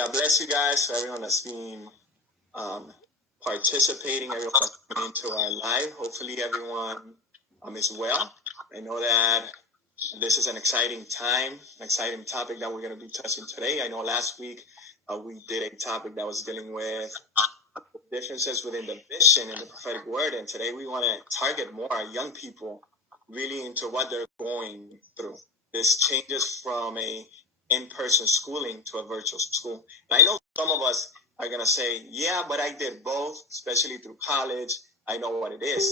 God bless you guys. For everyone that's been participating, everyone that's coming into our live. Hopefully everyone is well. I know that this is an exciting time, an exciting topic that we're going to be touching today. I know last week we did a topic that was dealing with differences within the vision and the prophetic word, and today we want to target more our young people really into what they're going through. This changes from a in-person schooling to a virtual school. And I know some of us are going to say, yeah, but I did both, especially through college. I know what it is.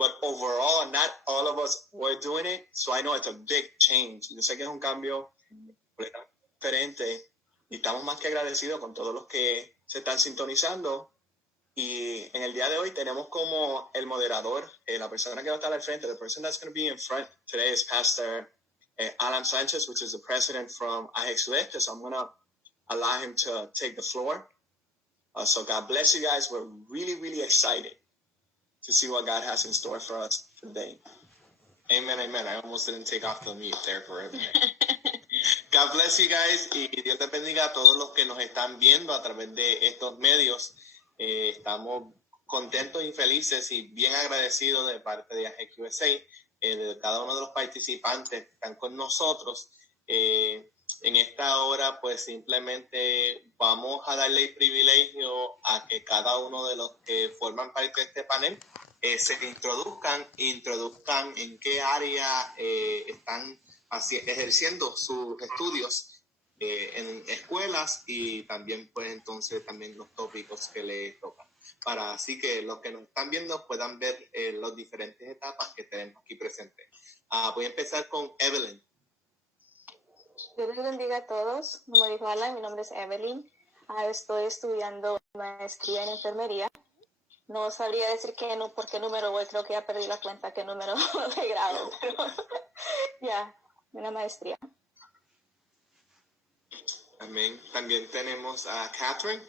But overall, not all of us were doing it. So I know it's a big change. Yo sé que es un cambio diferente y estamos más que agradecidos con todos los que se están sintonizando. Y en el día de hoy tenemos como el moderador, la persona que va a estar al frente, the person that's going to be in front today is Pastor Alan Sanchez, which is the president from Ajec. So I'm going to allow him to take the floor. So God bless you guys. We're really, really excited to see what God has in store for us today. Amen, amen. I almost didn't take off the mute there for everything. God bless you guys y Dios te bendiga a todos los que nos están viendo a través de estos medios. Estamos contentos y felices y bien agradecidos de parte de Ajec USA, de cada uno de los participantes que están con nosotros. En esta hora, pues simplemente vamos a darle el privilegio a que cada uno de los que forman parte de este panel se introduzcan en qué área están ejerciendo sus estudios en escuelas y también pues entonces también los tópicos que les tocan, para así que los que nos están viendo puedan ver las diferentes etapas que tenemos aquí presentes. Voy a empezar con Evelyn. Dios les bendiga a todos. Como dijo Alan, mi nombre es Evelyn. Estoy estudiando maestría en enfermería. No sabría decir por qué número voy, creo que ya perdí la cuenta qué número de grado, pero ya, una maestría. Amén. También tenemos a Catherine.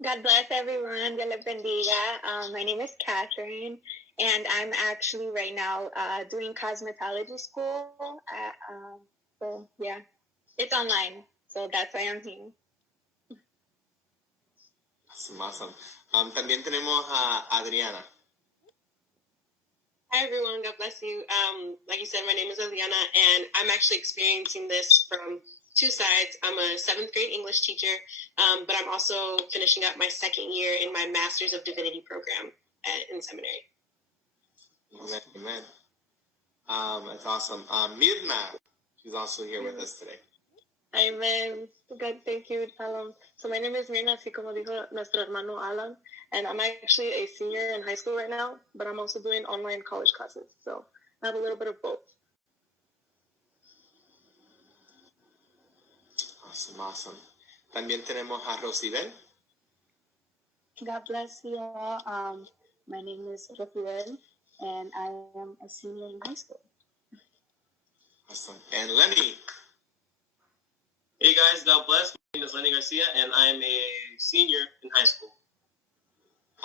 God bless everyone. Dios les bendiga. My name is Catherine, and I'm actually right now doing cosmetology school. So yeah, it's online, so that's why I'm here. Awesome. También tenemos a Adriana. Hi everyone, God bless you. Like you said, my name is Adriana, and I'm actually experiencing this from two sides. I'm a 7th grade English teacher, but I'm also finishing up my second year in my Master's of Divinity program in seminary. Amen. Amen. That's awesome. Mirna, she's also here with us today. Amen. God, thank you, Alan. So my name is Mirna, así como dijo nuestro hermano Alan, and I'm actually a senior in high school right now, but I'm also doing online college classes. So I have a little bit of both. Awesome. También tenemos a Rosibel. God bless you all. My name is Rosibel, and I am a senior in high school. Awesome. And Lenny. Hey guys, God bless. My name is Lenny Garcia, and I'm a senior in high school.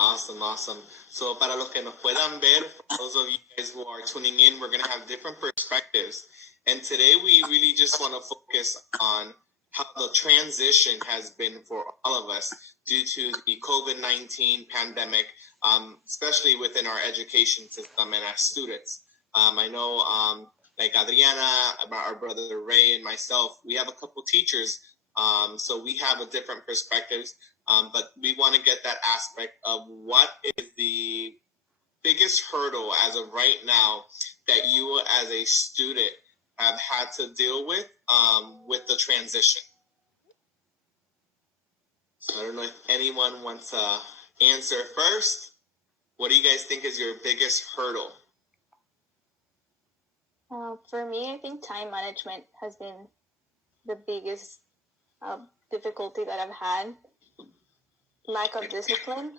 Awesome. So para los que nos puedan ver, for those of you guys who are tuning in, we're going to have different perspectives. And today we really just want to focus on how the transition has been for all of us due to the COVID-19 pandemic, especially within our education system and as students. I know like Adriana, our brother Ray, and myself, we have a couple teachers, so we have a different perspectives, but we want to get that aspect of what is the biggest hurdle as of right now that you as a student have had to deal with the transition. So I don't know if anyone wants to answer first. What do you guys think is your biggest hurdle? For me, I think time management has been the biggest difficulty that I've had. Lack of discipline.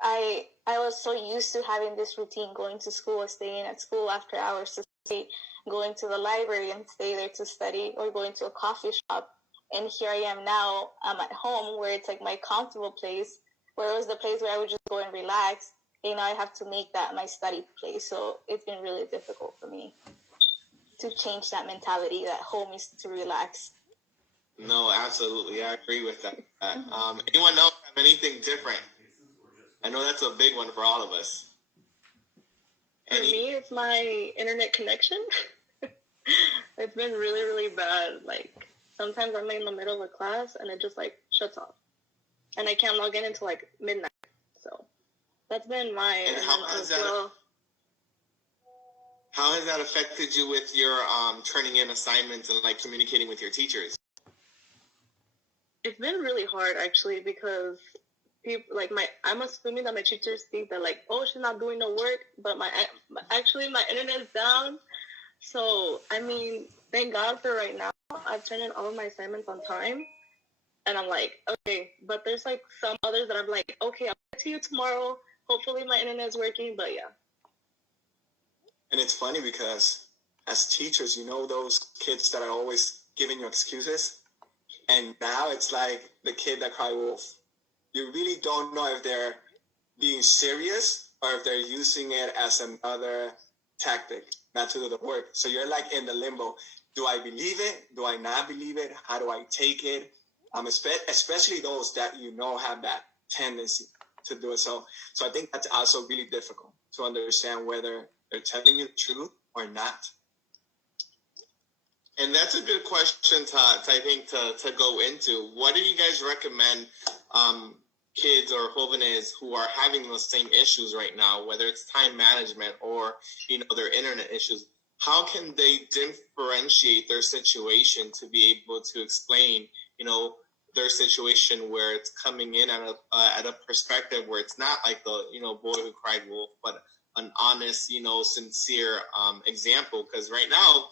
I was so used to having this routine, going to school, staying at school after hours to study, going to the library and stay there to study, or going to a coffee shop. And here I am now, I'm at home where it's like my comfortable place, where it was the place where I would just go and relax. And now I have to make that my study place. So it's been really difficult for me to change that mentality that home is to relax. No, absolutely. I agree with that. Anyone else have anything different? I know that's a big one for all of us. For me, it's my internet connection. It's been really, really bad. Like, sometimes I'm in the middle of a class and it just, like, shuts off. And I can't log in until, like, midnight. So, that's been my... And how has that affected you with your turning in assignments and, like, communicating with your teachers? It's been really hard, actually, because people, like, I'm assuming that my teachers think that, like, oh, she's not doing no work, but my internet's down. So, I mean, thank God for right now. I've turned in all of my assignments on time. And I'm like, okay. But there's, like, some others that I'm like, okay, I'll get to you tomorrow. Hopefully my internet's working, but yeah. And it's funny because as teachers, you know those kids that are always giving you excuses? And now it's like the kid that cried wolf. You really don't know if they're being serious or if they're using it as another tactic not to do the work. So you're like in the limbo. Do I believe it? Do I not believe it? How do I take it? Especially those that you know have that tendency to do it. So I think that's also really difficult to understand whether they're telling you the truth or not. And that's a good question to go into. What do you guys recommend kids or jóvenes who are having those same issues right now, whether it's time management or, their internet issues? How can they differentiate their situation to be able to explain, their situation where it's coming in at a perspective where it's not like the, boy who cried wolf, but an honest, sincere example? Because right now,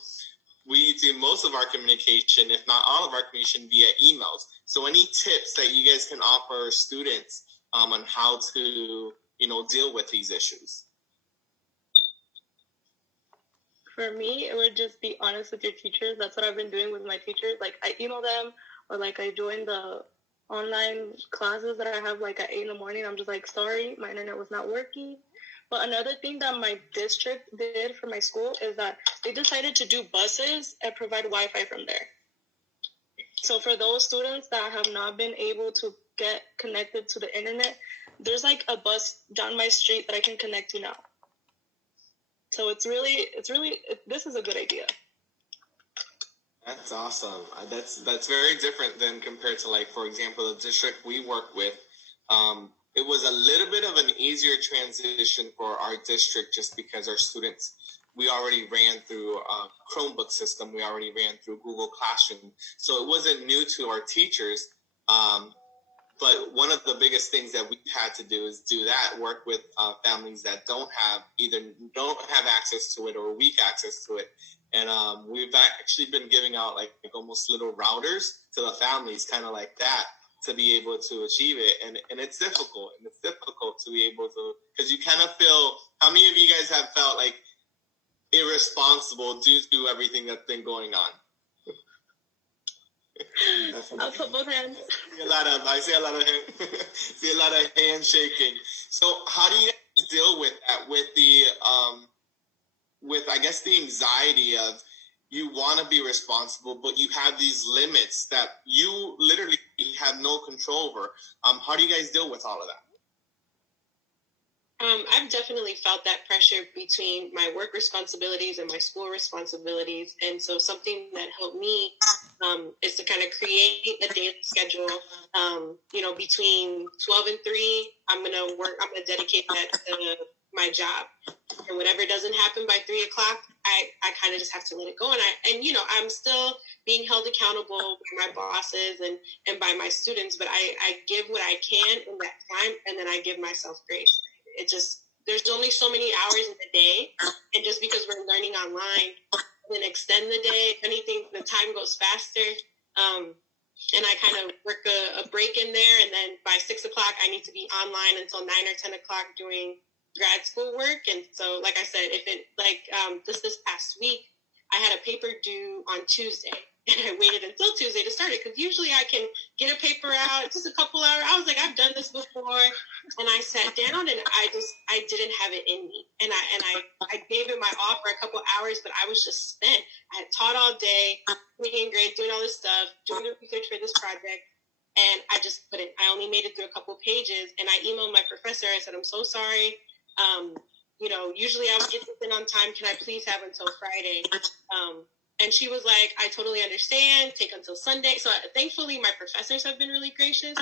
we do most of our communication, if not all of our communication, via emails. So any tips that you guys can offer students on how to, deal with these issues? For me, it would just be honest with your teachers. That's what I've been doing with my teachers. Like, I email them, or like I join the online classes that I have like at 8 in the morning. I'm just like, sorry, my internet was not working. But another thing that my district did for my school is that they decided to do buses and provide Wi-Fi from there. So for those students that have not been able to get connected to the internet, there's like a bus down my street that I can connect to now. So this is a good idea. That's awesome. That's very different than compared to, like, for example, the district we work with. It was a little bit of an easier transition for our district just because our students, we already ran through a Chromebook system. We already ran through Google Classroom. So it wasn't new to our teachers. But one of the biggest things that we had to do is do that, work with families that don't have access to it or weak access to it. And we've actually been giving out like almost little routers to the families, kind of like that, to be able to achieve it. And it's difficult. And it's difficult to be able to, because you kind of feel, how many of you guys have felt like irresponsible due to everything that's been going on? I'll put both hands. I see a lot of hand shaking. So how do you guys deal with that? With the with I guess the anxiety of you want to be responsible, but you have these limits that you literally have no control over. How do you guys deal with all of that? I've definitely felt that pressure between my work responsibilities and my school responsibilities. And so something that helped me is to kind of create a daily schedule. Between 12 and 3, I'm going to dedicate that to my job. And whatever doesn't happen by 3 o'clock, I kind of just have to let it go. And I'm still being held accountable by my bosses and by my students, but I give what I can in that time, and then I give myself grace. There's only so many hours in the day, and just because we're learning online, then extend the day. If anything, the time goes faster. And I kind of work a break in there, and then by 6 o'clock, I need to be online until 9 or 10 o'clock doing grad school work. And so, like I said, this past week, I had a paper due on Tuesday, and I waited until Tuesday to start it, because usually I can get a paper out just a couple hours. I was like, I've done this before, and I sat down, and I didn't have it in me, and I gave it my all for a couple hours, but I was just spent. I had taught all day, making grades, doing all this stuff, doing the research for this project, and I just couldn't. I only made it through a couple pages, and I emailed my professor. I said, I'm so sorry. Usually I would get this in on time. Can I please have until Friday? And she was like, I totally understand. Take until Sunday. So thankfully, my professors have been really gracious.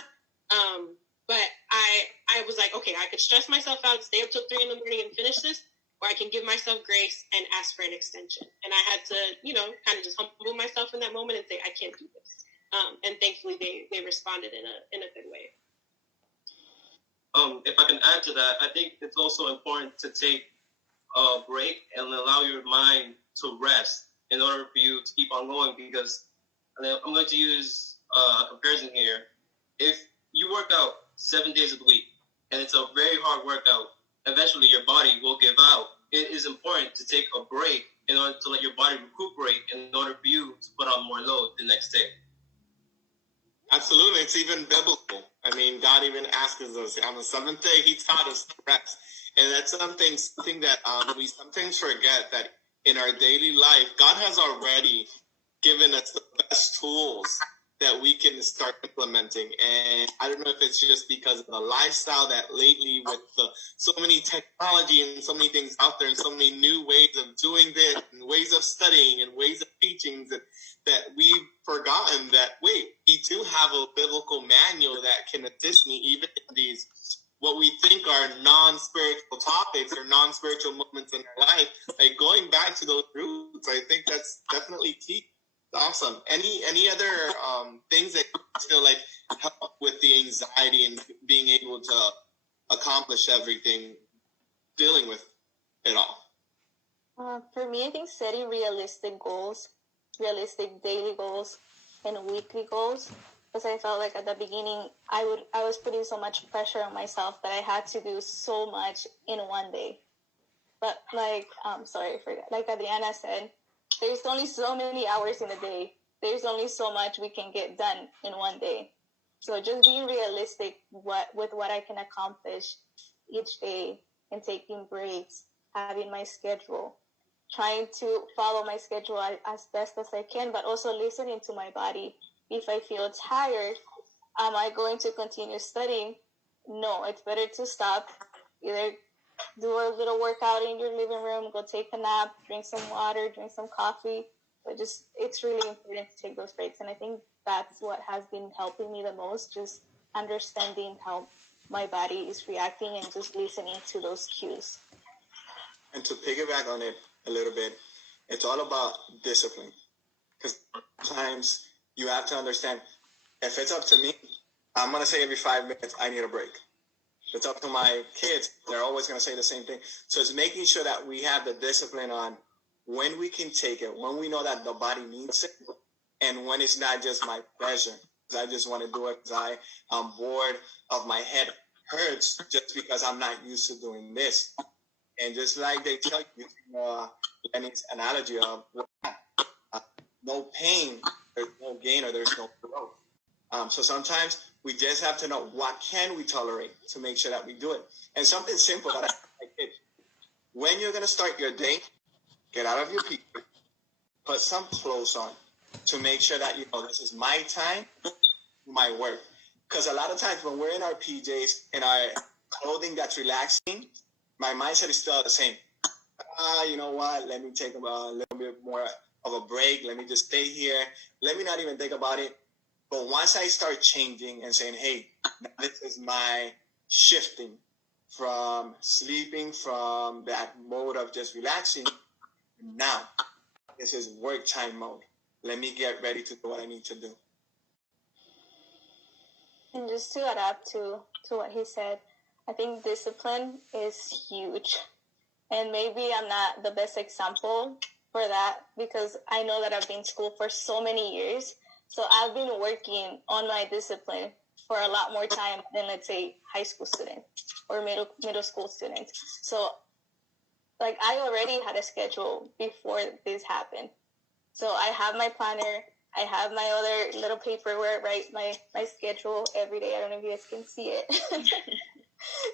But I was like, okay, I could stress myself out, stay up till 3 a.m. and finish this, or I can give myself grace and ask for an extension. And I had to, kind of just humble myself in that moment and say, I can't do this. And thankfully, they responded in a good way. If I can add to that, I think it's also important to take a break and allow your mind to rest in order for you to keep on going, because I'm going to use a comparison here. If you work out 7 days of the week and it's a very hard workout, eventually your body will give out. It is important to take a break in order to let your body recuperate in order for you to put on more load the next day. Absolutely. It's even biblical. I mean, God even asks us on the seventh day, he taught us to rest. And that's something that we sometimes forget, that in our daily life, God has already given us the best tools that we can start implementing. And I don't know if it's just because of the lifestyle that lately, with so many technology and so many things out there and so many new ways of doing this and ways of studying and ways of teaching, that we've forgotten that, wait, we do have a biblical manual that can assist me even in these, what we think are non-spiritual topics or non-spiritual moments in our life. Like, going back to those roots, I think that's definitely key. Awesome. Any other things that you feel like help with the anxiety and being able to accomplish everything, dealing with it all? For me, I think setting realistic goals, realistic daily goals, and weekly goals. Because I felt like at the beginning, I was putting so much pressure on myself that I had to do so much in one day. But like Adriana said, there's only so many hours in a day. There's only so much we can get done in one day. So just being realistic with what I can accomplish each day, and taking breaks, having my schedule, trying to follow my schedule as best as I can, but also listening to my body. If I feel tired, am I going to continue studying? No, it's better to stop. Either do a little workout in your living room, go take a nap, drink some water, drink some coffee. But it's really important to take those breaks. And I think that's what has been helping me the most, just understanding how my body is reacting and just listening to those cues. And to piggyback on it a little bit, it's all about discipline. Because sometimes you have to understand, if it's up to me, I'm going to say every 5 minutes, I need a break. If it's up to my kids, they're always going to say the same thing. So it's making sure that we have the discipline on when we can take it, when we know that the body needs it, and when it's not just my pleasure. Because I just want to do it because I'm bored of my head hurts just because I'm not used to doing this. And just like they tell you, Lenny's analogy of no pain, there's no gain, or there's no growth. So sometimes we just have to know what can we tolerate to make sure that we do it. And something simple that I like, when you're going to start your day, get out of your PJ, put some clothes on to make sure that you know this is my time, my work. Because a lot of times when we're in our PJs, in our clothing that's relaxing, my mindset is still the same. You know what? Let me take a little bit more of a break. Let me just stay here. Let me not even think about it. But once I start changing and saying, hey, this is my shifting from sleeping from that mode of just relaxing, now this is work time mode. Let me get ready to do what I need to do. And just to adapt to what he said, I think discipline is huge. And maybe I'm not the best example for that, because I know that I've been in school for so many years. So I've been working on my discipline for a lot more time than, let's say, high school students or middle school students. So like I already had a schedule before this happened. So I have my planner. I have my other little paper where I write my schedule every day. I don't know if you guys can see it.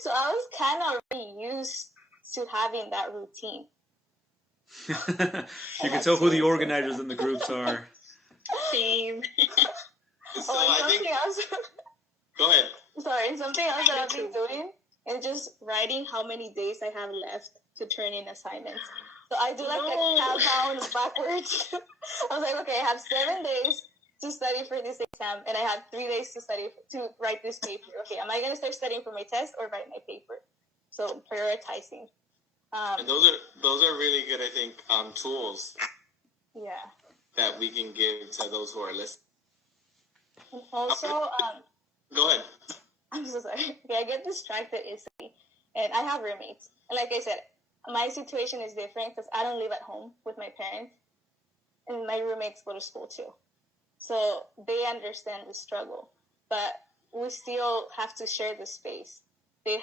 So I was kind of already used to having that routine. You can tell who the organizers in the groups are. Same. So I think. Go ahead. Sorry, something else that I've been doing is just writing how many days I have left to turn in assignments. So I do like a countdown backwards. I was like, okay, I have 7 days to study for this exam, and I have 3 days to write this paper. Okay, am I going to start studying for my test or write my paper? So prioritizing. And those are really good, I think, tools. Yeah. That we can give to those who are listening. And also, go ahead. I'm so sorry. Okay, I get distracted easily, and I have roommates. And like I said, my situation is different because I don't live at home with my parents, and my roommates go to school too. So they understand the struggle, but we still have to share the space. They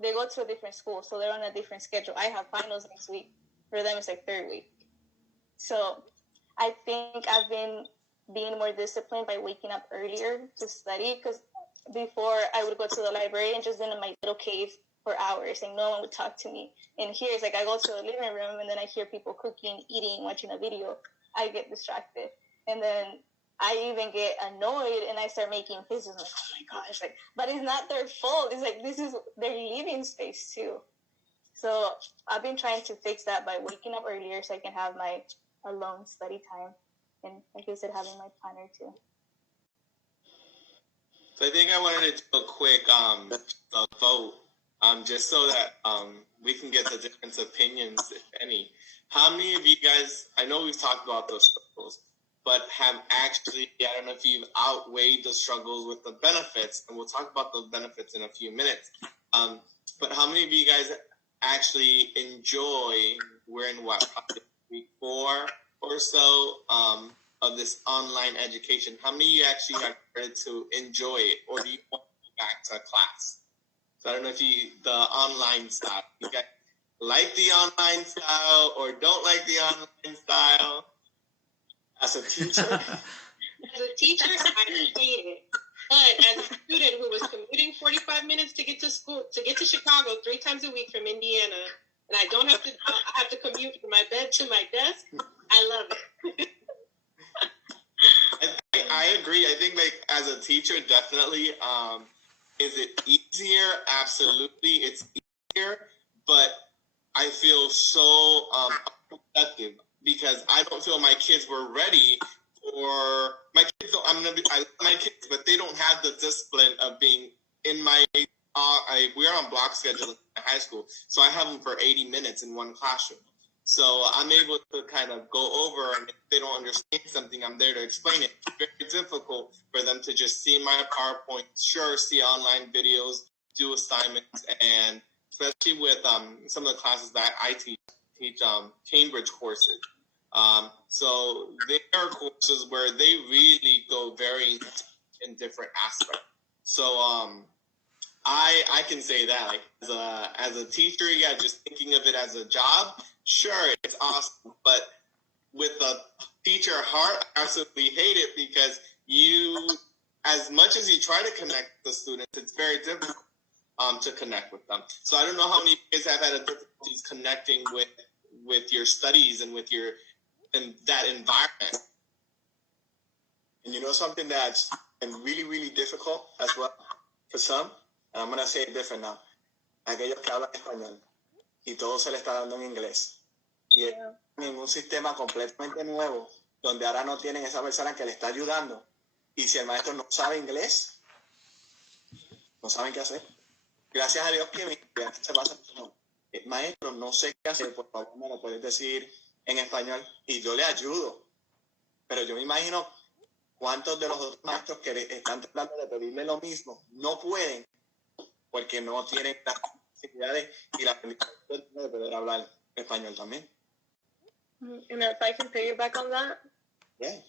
go to a different school, so they're on a different schedule. I have finals next week. For them, it's like third week. So I think I've been being more disciplined by waking up earlier to study, because before I would go to the library and just in my little cave for hours and no one would talk to me. And here it's like I go to the living room and then I hear people cooking, eating, watching a video. I get distracted. And then I even get annoyed and I start making faces like, oh my gosh, like, but it's not their fault. It's like, this is their living space too. So I've been trying to fix that by waking up earlier so I can have my alone study time. And like I said, having my planner too. So I think I wanted to do a quick vote, just so that we can get the different opinions, if any. How many of you guys, I know we've talked about those struggles, but have actually, I don't know if you've outweighed the struggles with the benefits, and we'll talk about those benefits in a few minutes. But how many of you guys actually enjoy, we're in what, week 4 or so, of this online education? How many of you actually got started to enjoy it, or do you want to go back to class? So I don't know if the online style, you guys like the online style or don't like the online style? As a teacher? As a teacher, I hate it. But as a student who was commuting 45 minutes to get to school, to get to Chicago 3 times a week from Indiana, and I have to commute from my bed to my desk, I love it. I agree. I think, like, as a teacher, definitely. Is it easier? Absolutely, it's easier. But I feel so unproductive because I don't feel my kids were ready for my kids. I love my kids, but they don't have the discipline of being in my. We're on block schedule in high school, so I have them for 80 minutes in one classroom. So I'm able to kind of go over, and if they don't understand something, I'm there to explain it. It's very difficult for them to just see my PowerPoint, see online videos, do assignments, and especially with some of the classes that I teach Cambridge courses. So there are courses where they really go very in different aspects. So I can say that, like, as a teacher, yeah, just thinking of it as a job, sure, it's awesome. But with a teacher heart, I absolutely hate it because as much as you try to connect with the students, it's very difficult to connect with them. So I don't know how many of you guys have had difficulties connecting with your studies and with in that environment. And you know something that's been really, really difficult as well for some, and I'm going to say it different now, aquellos que hablan español y todo se le está dando en inglés. Y están en un sistema completamente nuevo, donde ahora no tienen esa persona que le está ayudando. Y si el maestro no sabe inglés, no saben qué hacer. Gracias a Dios que mi estudiante se pasa, no, maestro, no sé qué hacer, por favor me lo puedes decir en español y yo le ayudo. Pero yo me imagino cuántos de los otros maestros que están tratando de pedirle lo mismo no pueden porque no tienen las posibilidades y la habilidad de poder hablar español también. And if I can piggyback on that, yeah.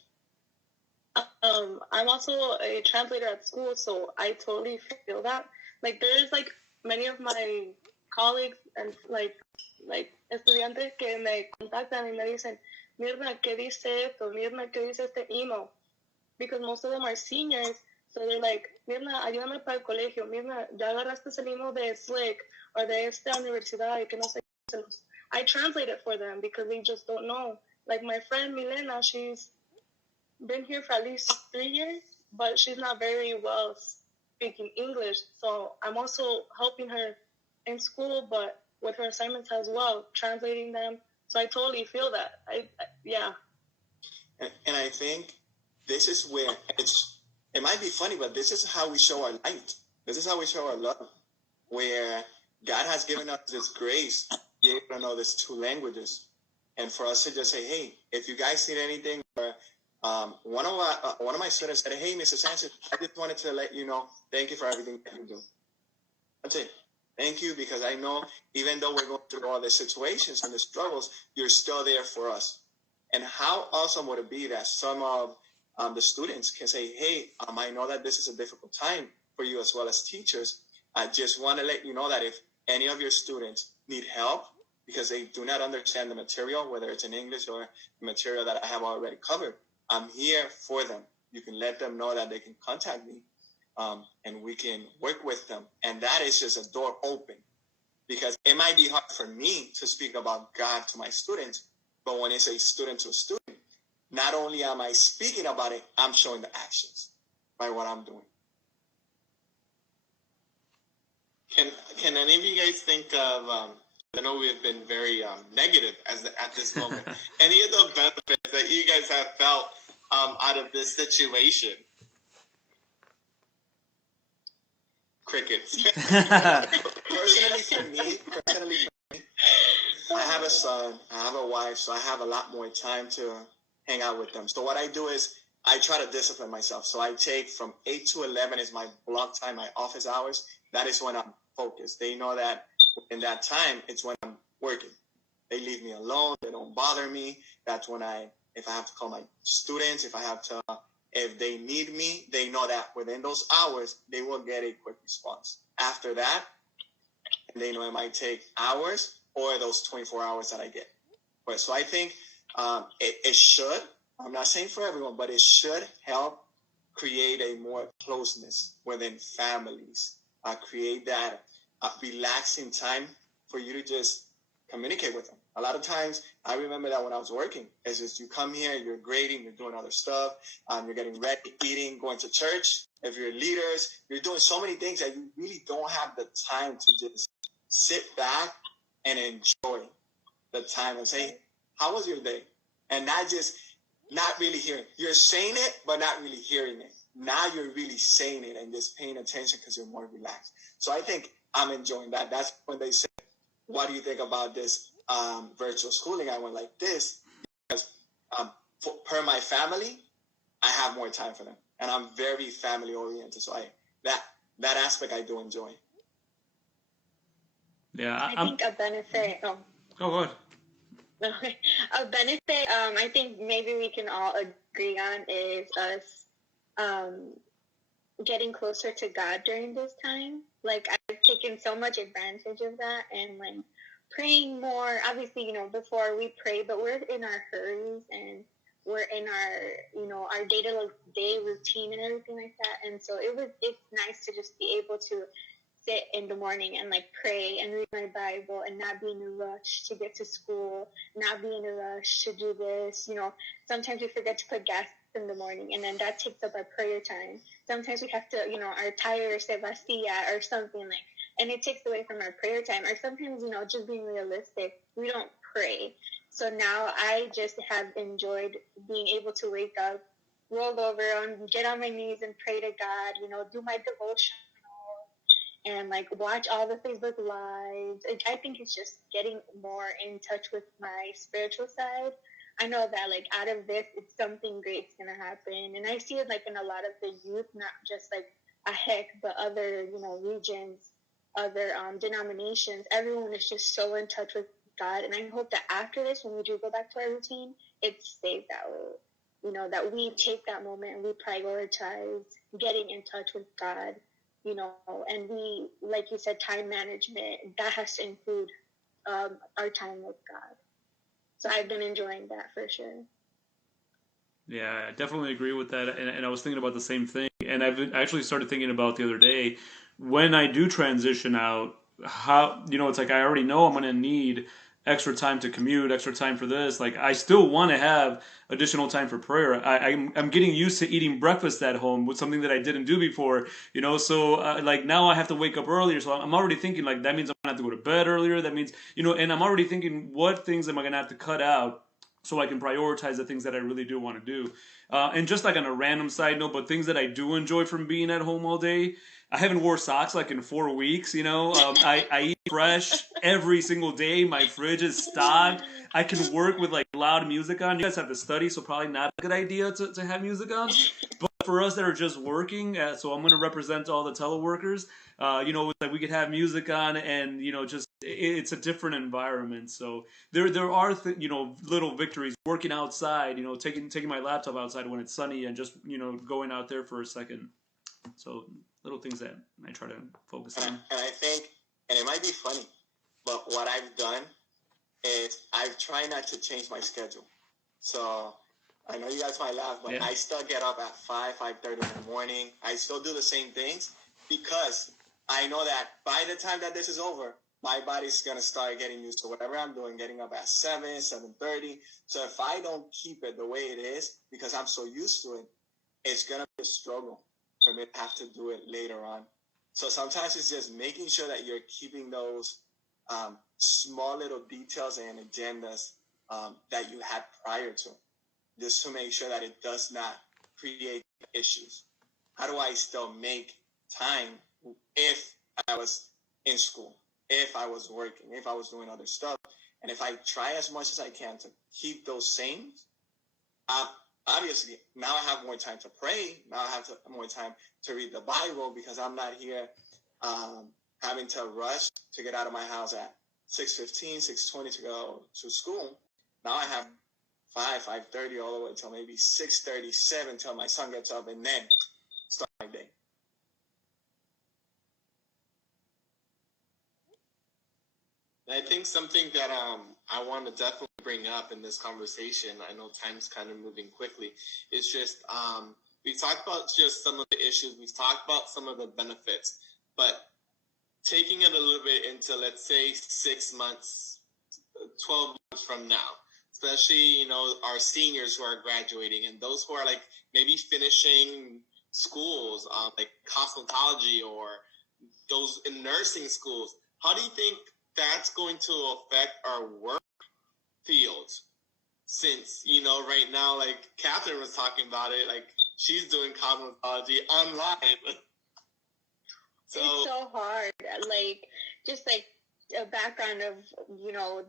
I'm also a translator at school, so I totally feel that. Like, there's like many of my colleagues and like estudiantes que me contactan y me dicen, Mirna, ¿qué dice esto? Mirna, ¿qué dice este email? Because most of them are seniors, so they're like, Mirna, ayúdame para el colegio. Mirna, ya agarraste el email de Slick or de esta universidad y que no sé. I translate it for them because they just don't know. Like my friend Milena, she's been here for at least 3 years, but she's not very well speaking English. So I'm also helping her in school, but with her assignments as well, translating them. So I totally feel that. Yeah. And I think this is where it might be funny, but this is how we show our light. This is how we show our love, where God has given us this grace to be able to know these 2 languages. And for us to just say, hey, if you guys need anything, or one of my students said, hey, Mr. Sanchez, I just wanted to let you know, thank you for everything that you do. That's it. Thank you, because I know even though we're going through all the situations and the struggles, you're still there for us. And how awesome would it be that some of the students can say, hey, I know that this is a difficult time for you as well as teachers. I just want to let you know that if any of your students need help because they do not understand the material, whether it's in English or the material that I have already covered, I'm here for them. You can let them know that they can contact me, and we can work with them. And that is just a door open, because it might be hard for me to speak about God to my students, but when it's a student to a student, not only am I speaking about it, I'm showing the actions by what I'm doing. Can any of you guys think of, I know we've been very negative at this moment, any of the benefits that you guys have felt out of this situation? Crickets. Personally for me, I have a son, I have a wife, so I have a lot more time to hang out with them. So what I do is I try to discipline myself. So I take from 8 to 11 is my block time, my office hours. That is when I'm focused. They know that in that time, it's when I'm working. They leave me alone. They don't bother me. That's when if I have to call my students, if they need me, they know that within those hours, they will get a quick response. After that, they know it might take hours or those 24 hours that I get. But so I think it should, I'm not saying for everyone, but it should help create a more closeness within families, create that relaxing time for you to just communicate with them. A lot of times, I remember that when I was working, it's just you come here, you're grading, you're doing other stuff, you're getting ready, eating, going to church. If you're leaders, you're doing so many things that you really don't have the time to just sit back and enjoy the time and say, how was your day? And not really hearing. You're saying it, but not really hearing it. Now you're really saying it and just paying attention because you're more relaxed. So I think I'm enjoying that. That's when they say, what do you think about this virtual schooling? I went like this because per my family, I have more time for them. And I'm very family oriented. So that aspect I do enjoy. Yeah, I think a benefit. Oh, go ahead. Okay. A benefit I think maybe we can all agree on is us getting closer to God during this time. Like, I've taken so much advantage of that and like praying more. Obviously, before we pray, but we're in our hurries and we're in our, our day-to-day routine and everything like that. And so it's nice to just be able to sit in the morning and like pray and read my Bible and not be in a rush to get to school, not be in a rush to do this. Sometimes we forget to put gas in the morning and then that takes up our prayer time. Sometimes we have to, our tire se vacía or something like, and it takes away from our prayer time. Or sometimes, just being realistic, we don't pray. So now I just have enjoyed being able to wake up, roll over and get on my knees and pray to God, do my devotion and like watch all the Facebook lives. I think it's just getting more in touch with my spiritual side. I know that like out of this, it's something great's gonna happen, and I see it like in a lot of the youth, not just like Ajec, but other regions, other denominations. Everyone is just so in touch with God, and I hope that after this, when we do go back to our routine, it stays that way. That we take that moment and we prioritize getting in touch with God. and we, like you said, time management, that has to include our time with God. So I've been enjoying that for sure. Yeah, I definitely agree with that. And I was thinking about the same thing. And I've actually started thinking about the other day when I do transition out, how, it's like I already know I'm going to need extra time to commute, extra time for this. Like, I still want to have additional time for prayer. I'm getting used to eating breakfast at home with something that I didn't do before, So, like, now I have to wake up earlier. So I'm already thinking, like, that means I'm going to have to go to bed earlier. That means, and I'm already thinking, what things am I going to have to cut out so I can prioritize the things that I really do want to do. And just like on a random side note, but things that I do enjoy from being at home all day, I haven't wore socks like in 4 weeks. I eat fresh every single day. My fridge is stocked. I can work with like loud music on. You guys have to study, so probably not a good idea to have music on. But for us that are just working, so I'm going to represent all the teleworkers. Like we could have music on, and just it's a different environment. So there are little victories. Working outside, taking my laptop outside when it's sunny, and just going out there for a second. So little things that I try to focus on. And I think, and it might be funny, but what I've done is I've tried not to change my schedule. So I know you guys might laugh, but I still get up at 5:30 in the morning. I still do the same things because I know that by the time that this is over, my body's going to start getting used to whatever I'm doing, getting up at 7:30. So if I don't keep it the way it is, because I'm so used to it, it's going to be a struggle for me to have to do it later on. So sometimes it's just making sure that you're keeping those small little details and agendas that you had prior to, just to make sure that it does not create issues. How do I still make time if I was in school, if I was working, if I was doing other stuff? And if I try as much as I can to keep those same, obviously now I have more time to pray. Now I have more time to read the Bible, because I'm not here having to rush to get out of my house at 6:15, 6:20 to go to school. Now I have 5:30 all the way till maybe 6:37 till my son gets up, and then start my day. I think something that I want to definitely bring up in this conversation, I know time's kind of moving quickly, is just we talked about just some of the issues, we've talked about some of the benefits, but taking it a little bit into, let's say, 6 months, 12 months from now, especially, our seniors who are graduating and those who are like maybe finishing schools, like cosmetology or those in nursing schools. How do you think that's going to affect our work fields? Since, right now, like Catherine was talking about it, like she's doing cosmetology online. So it's so hard. Like, just like a background of,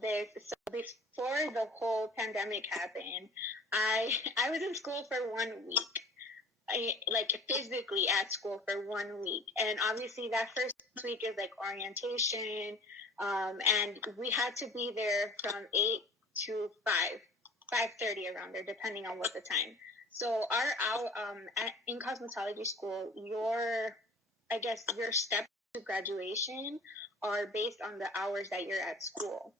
this. So before the whole pandemic happened, I was in school for 1 week. Like physically at school for 1 week. And obviously that first week is like orientation. And we had to be there from 8 to 5:30 around there, depending on what the time. So in cosmetology school, your steps to graduation are based on the hours that you're at school.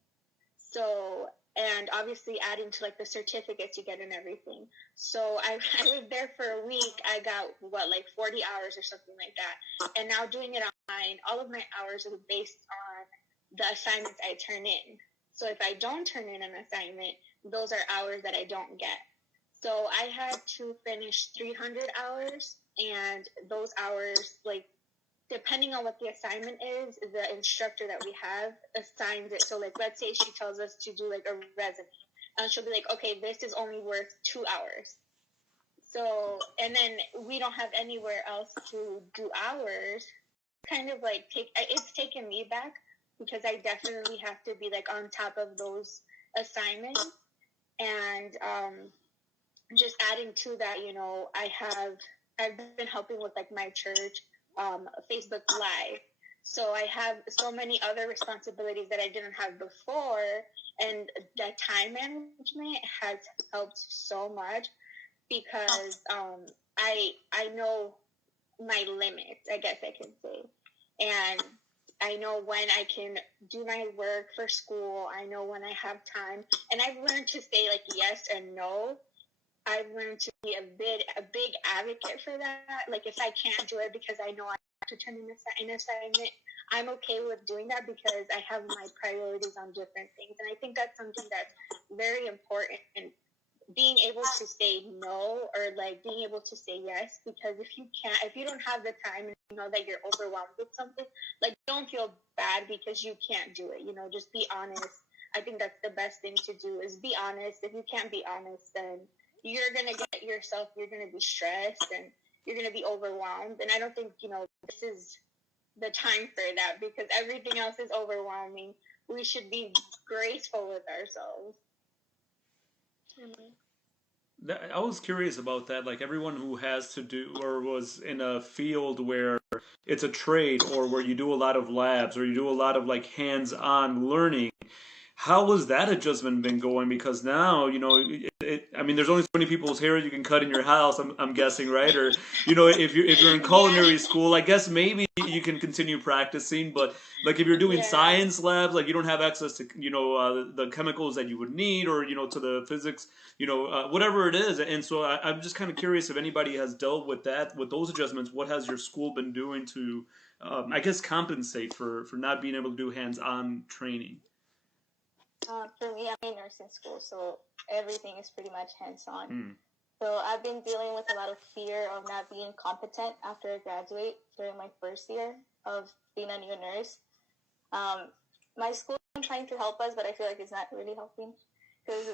So, and obviously adding to like the certificates you get and everything. So I was there for a week. I got 40 hours or something like that. And now doing it online, all of my hours are based on the assignments I turn in. So if I don't turn in an assignment, those are hours that I don't get. So I had to finish 300 hours, and those hours, like, depending on what the assignment is, the instructor that we have assigns it. So, like, let's say she tells us to do, like, a resume. And she'll be like, okay, this is only worth 2 hours. So, and then we don't have anywhere else to do hours. Kind of, like, it's taken me back, because I definitely have to be, like, on top of those assignments. And just adding to that, I've been helping with, like, my church Facebook Live. So I have so many other responsibilities that I didn't have before, and that time management has helped so much, because I know my limits, I guess I can say. And I know when I can do my work for school. I know when I have time. And I've learned to say like yes and no. I've learned to be a big advocate for that. Like if I can't do it because I know I have to turn in an assignment, I'm okay with doing that because I have my priorities on different things. And I think that's something that's very important. And being able to say no or like being able to say yes, because if you don't have the time and you know that you're overwhelmed with something, like don't feel bad because you can't do it. Just be honest. I think that's the best thing to do is be honest. If you can't be honest, then you're going to you're going to be stressed and you're going to be overwhelmed. And I don't think, this is the time for that because everything else is overwhelming. We should be graceful with ourselves. I was curious about that. Like everyone who has to do or was in a field where it's a trade or where you do a lot of labs or you do a lot of like hands-on learning. How has that adjustment been going? Because now, I mean, there's only so many people's hair you can cut in your house. I'm guessing, right? Or, if you're in culinary school, I guess maybe you can continue practicing. But like if you're doing science labs, like you don't have access to, the chemicals that you would need, or to the physics, whatever it is. And so I'm just kind of curious if anybody has dealt with that, with those adjustments. What has your school been doing to, I guess, compensate for not being able to do hands-on training? For me, I'm in nursing school, so everything is pretty much hands-on. So I've been dealing with a lot of fear of not being competent after I graduate during my first year of being a new nurse. My school is trying to help us, but I feel like it's not really helping because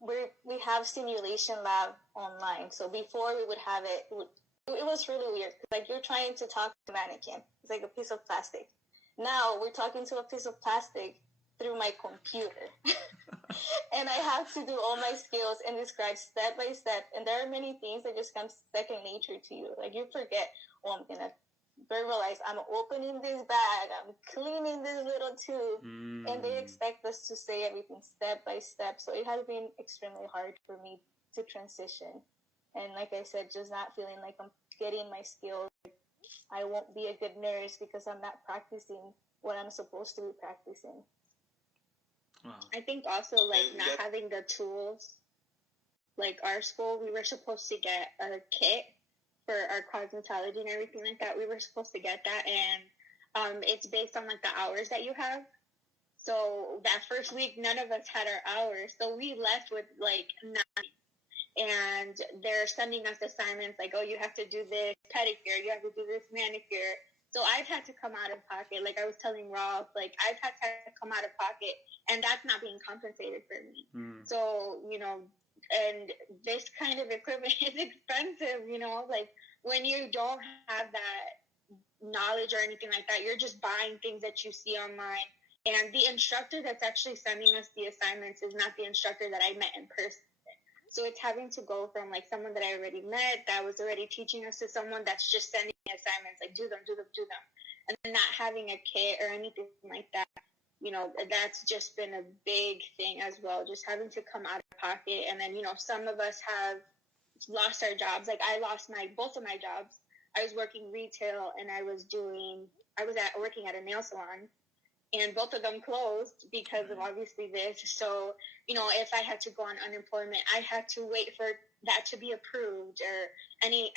we have simulation lab online. So before we would have it was really weird. Like you're trying to talk to a mannequin. It's like a piece of plastic. Now we're talking to a piece of plastic through my computer. And I have to do all my skills and describe step by step. And there are many things that just come second nature to you. Like you forget, I'm going to verbalize, I'm opening this bag, I'm cleaning this little tube. And they expect us to say everything step by step. So it has been extremely hard for me to transition. And like I said, just not feeling like I'm getting my skills. I won't be a good nurse because I'm not practicing what I'm supposed to be practicing. Wow. I think also like not having the tools. Like our school, we were supposed to get a kit for our cosmetology and everything like that. We were supposed to get that, and it's based on like the hours that you have. So that first week, none of us had our hours, so we left with like 9. And they're sending us assignments like, oh, you have to do this pedicure, you have to do this manicure. So I've had to come out of pocket. Like I was telling Rolf, like I've had to come out of pocket, and that's not being compensated for me. So, and this kind of equipment is expensive, like when you don't have that knowledge or anything like that, you're just buying things that you see online. And the instructor that's actually sending us the assignments is not the instructor that I met in person. So it's having to go from like someone that I already met that was already teaching us to someone that's just sending me assignments, like do them. And then not having a kit or anything like that, that's just been a big thing as well. Just having to come out of pocket. And then, some of us have lost our jobs. Like I lost both of my jobs. I was working retail and I was working at a nail salon. And both of them closed because of obviously this. So, if I had to go on unemployment, I had to wait for that to be approved or any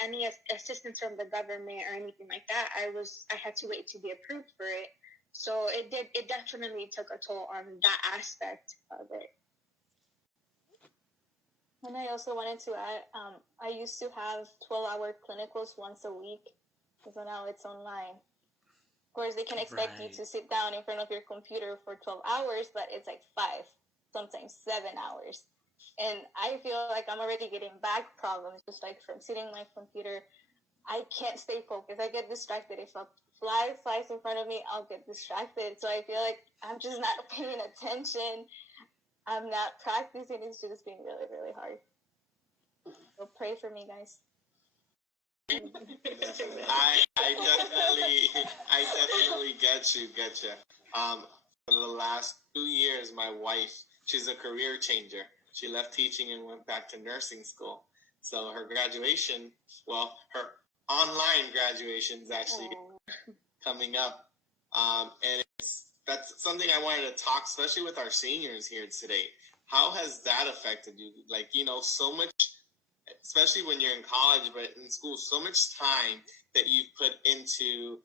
assistance from the government or anything like that. I had to wait to be approved for it. So it definitely took a toll on that aspect of it. And I also wanted to add, I used to have 12-hour clinicals once a week. So now it's online. Of course, they can expect you to sit down in front of your computer for 12 hours, but it's like 5, sometimes 7 hours. And I feel like I'm already getting back problems just like from sitting on my computer. I can't stay focused. I get distracted. If a fly flies in front of me, I'll get distracted. So I feel like I'm just not paying attention. I'm not practicing. It's just been really, really hard. So pray for me, guys. I definitely get you. For the last 2 years, my wife, she's a career changer. She left teaching and went back to nursing school. So her graduation, online graduations actually coming up. And that's something I wanted to talk, especially with our seniors here today. How has that affected you? Like, so much, especially when you're in college, but in school, so much time that you've put into,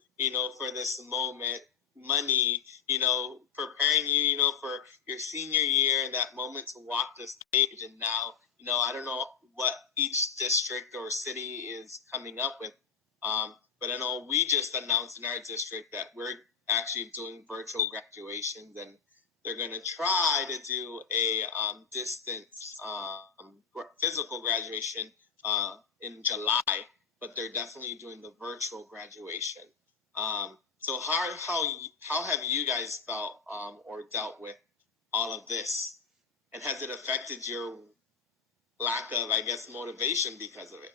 for this moment, money, preparing you, for your senior year and that moment to walk the stage. And now, I don't know what each district or city is coming up with. But I know we just announced in our district that we're actually doing virtual graduations, and they're going to try to do a distance physical graduation in July, but they're definitely doing the virtual graduation. So how have you guys felt or dealt with all of this? And has it affected your lack of, I guess, motivation because of it?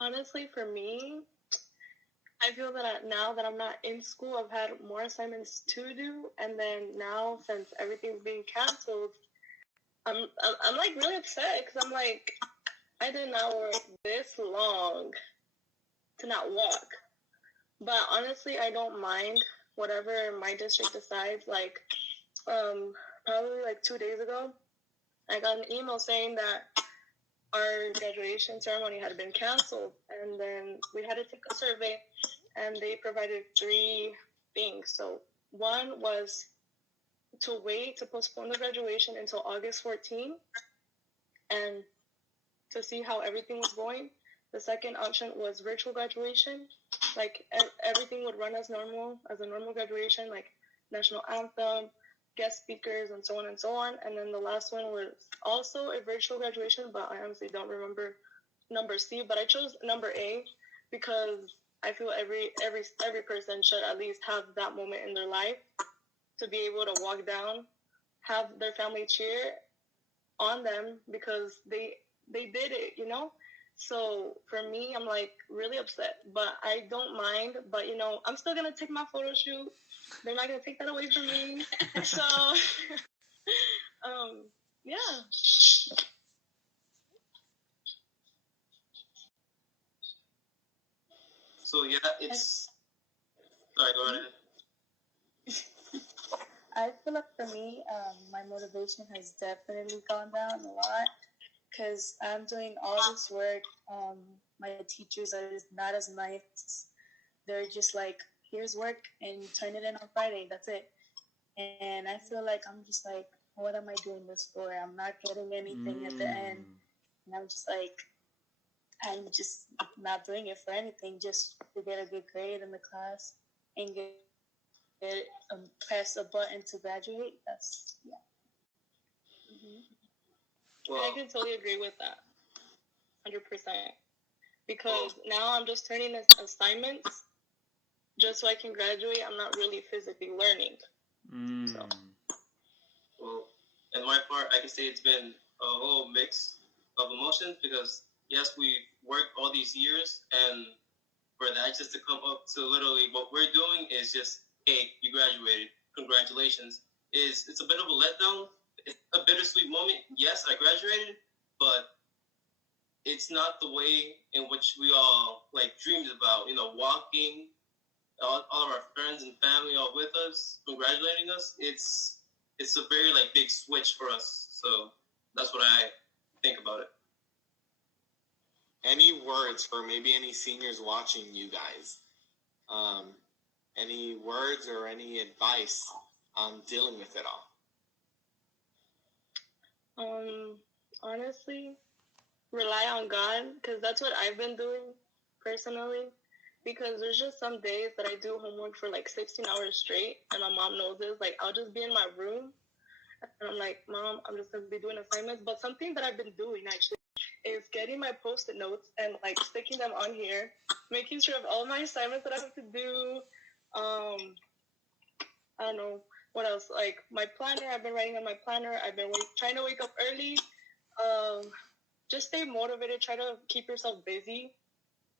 Honestly, for me, I feel that now that I'm not in school, I've had more assignments to do, and then now since everything's being canceled, I'm like really upset because I'm like, I did not work this long to not walk. But honestly, I don't mind whatever my district decides. Like, probably like 2 days ago, I got an email saying that our graduation ceremony had been canceled, and then we had to take a survey, and they provided 3 things. So one was to wait to postpone the graduation until August 14 and to see how everything was going. The second option was virtual graduation, like everything would run as normal, as a normal graduation, like national anthem, guest speakers, and so on and so on. And then the last one was also a virtual graduation, but I honestly don't remember number C. But I chose number A because I feel every person should at least have that moment in their life to be able to walk down, have their family cheer on them because they did it, So for me, I'm like really upset, but I don't mind. But I'm still gonna take my photo shoot. They're not gonna take that away from me. So, yeah. So yeah, it's. Sorry, go ahead. I feel like for me, my motivation has definitely gone down a lot because I'm doing all this work. My teachers are just not as nice. They're just like, here's work and turn it in on Friday. That's it. And I feel like I'm just like, what am I doing this for? I'm not getting anything at the end. And I'm just like, I'm just not doing it for anything, just to get a good grade in the class and get press a button to graduate. That's, yeah. Mm-hmm. Well, I can totally agree with that, 100%. Because now I'm just turning assignments just so I can graduate. I'm not really physically learning. So. Well, in my part, I can say it's been a whole mix of emotions because, yes, we worked all these years, and for that just to come up to literally what we're doing is just, hey, you graduated, congratulations. It's a bit of a letdown. It's a bittersweet moment. Yes, I graduated, but it's not the way in which we all dreamed about. Walking, all of our friends and family all with us, congratulating us. It's a very big switch for us. So that's what I think about it. Any words for maybe any seniors watching you guys? Any words or any advice on dealing with it all? Honestly, rely on God, because that's what I've been doing personally. Because there's just some days that I do homework for 16 hours straight, and my mom knows this. I'll just be in my room, and I'm like, Mom, I'm just gonna be doing assignments. But something that I've been doing actually is getting my post-it notes and sticking them on here, making sure of all my assignments that I have to do. I don't know what else. My planner, I've been writing on my planner. I've been trying to wake up early. Just stay motivated. Try to keep yourself busy.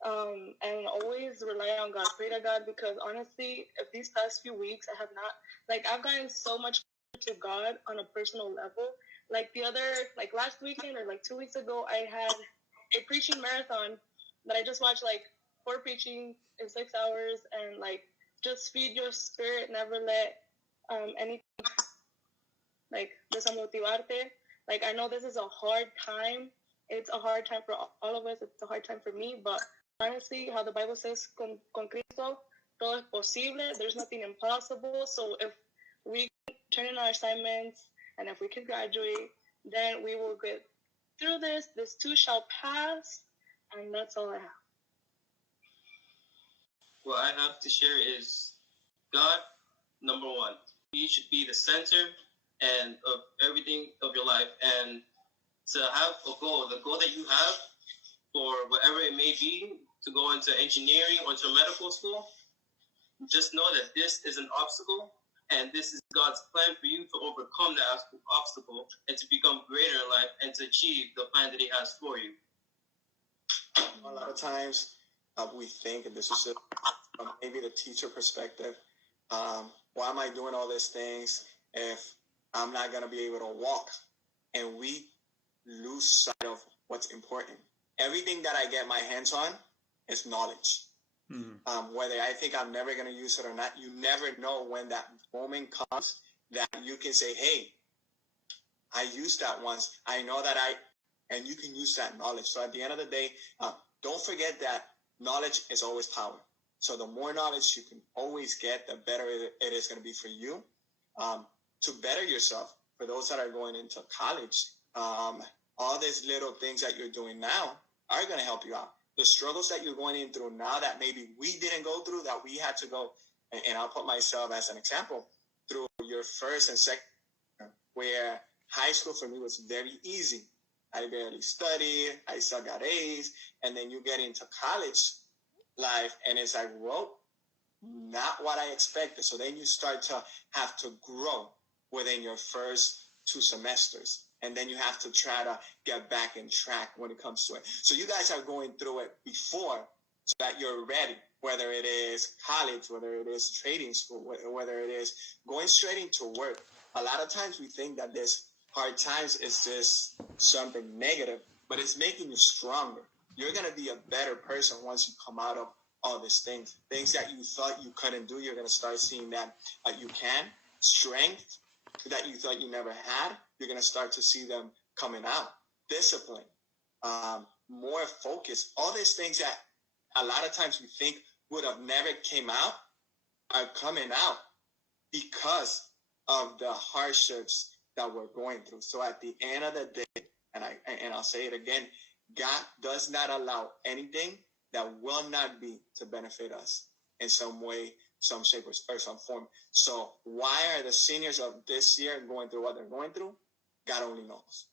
And always rely on God. Pray to God, because honestly, if these past few weeks I have not, I've gotten so much to God on a personal level. Last weekend or 2 weeks ago, I had a preaching marathon that I just watch like 4 preaching in 6 hours and like just feed your spirit, never let anything like desamotivarte. Like I know this is a hard time. It's a hard time for all of us. It's a hard time for me, but honestly, how the Bible says, con Cristo, todo es posible. There's nothing impossible. So if we turn in our assignments and if we can graduate, then we will get through this. This too shall pass. And that's all I have. What I have to share is God, number one. He should be the center and of everything of your life. And to have a goal, the goal that you have for whatever it may be, to go into engineering or to medical school, just know that this is an obstacle and this is God's plan for you to overcome that obstacle and to become greater in life and to achieve the plan that He has for you. A lot of times we think, and this is just from maybe the teacher perspective, why am I doing all these things if I'm not going to be able to walk? And we lose sight of what's important. Everything that I get my hands on is knowledge. Mm-hmm. Whether I think I'm never going to use it or not, you never know when that moment comes that you can say, hey, I used that once. I know that and you can use that knowledge. So at the end of the day, don't forget that knowledge is always power. So the more knowledge you can always get, the better it is going to be for you to better yourself. For those that are going into college, all these little things that you're doing now are going to help you out. The struggles that you're going in through now that maybe we didn't go through, that we had to go, and I'll put myself as an example, through your first and second, where high school for me was very easy. I barely studied, I still got A's, and then you get into college life, and it's like, whoa, not what I expected. So then you start to have to grow within your first 2 semesters. And then you have to try to get back in track when it comes to it. So you guys are going through it before so that you're ready, whether it is college, whether it is trading school, whether it is going straight into work. A lot of times we think that this hard times is just something negative, but it's making you stronger. You're going to be a better person once you come out of all these things. Things that you thought you couldn't do, you're going to start seeing that you can. Strength that you thought you never had, you're going to start to see them coming out. Discipline, more focus. All these things that a lot of times we think would have never came out are coming out because of the hardships that we're going through. So at the end of the day, and I'll say it again, God does not allow anything that will not be to benefit us in some way, some shape, or some form. So why are the seniors of this year going through what they're going through? God only knows.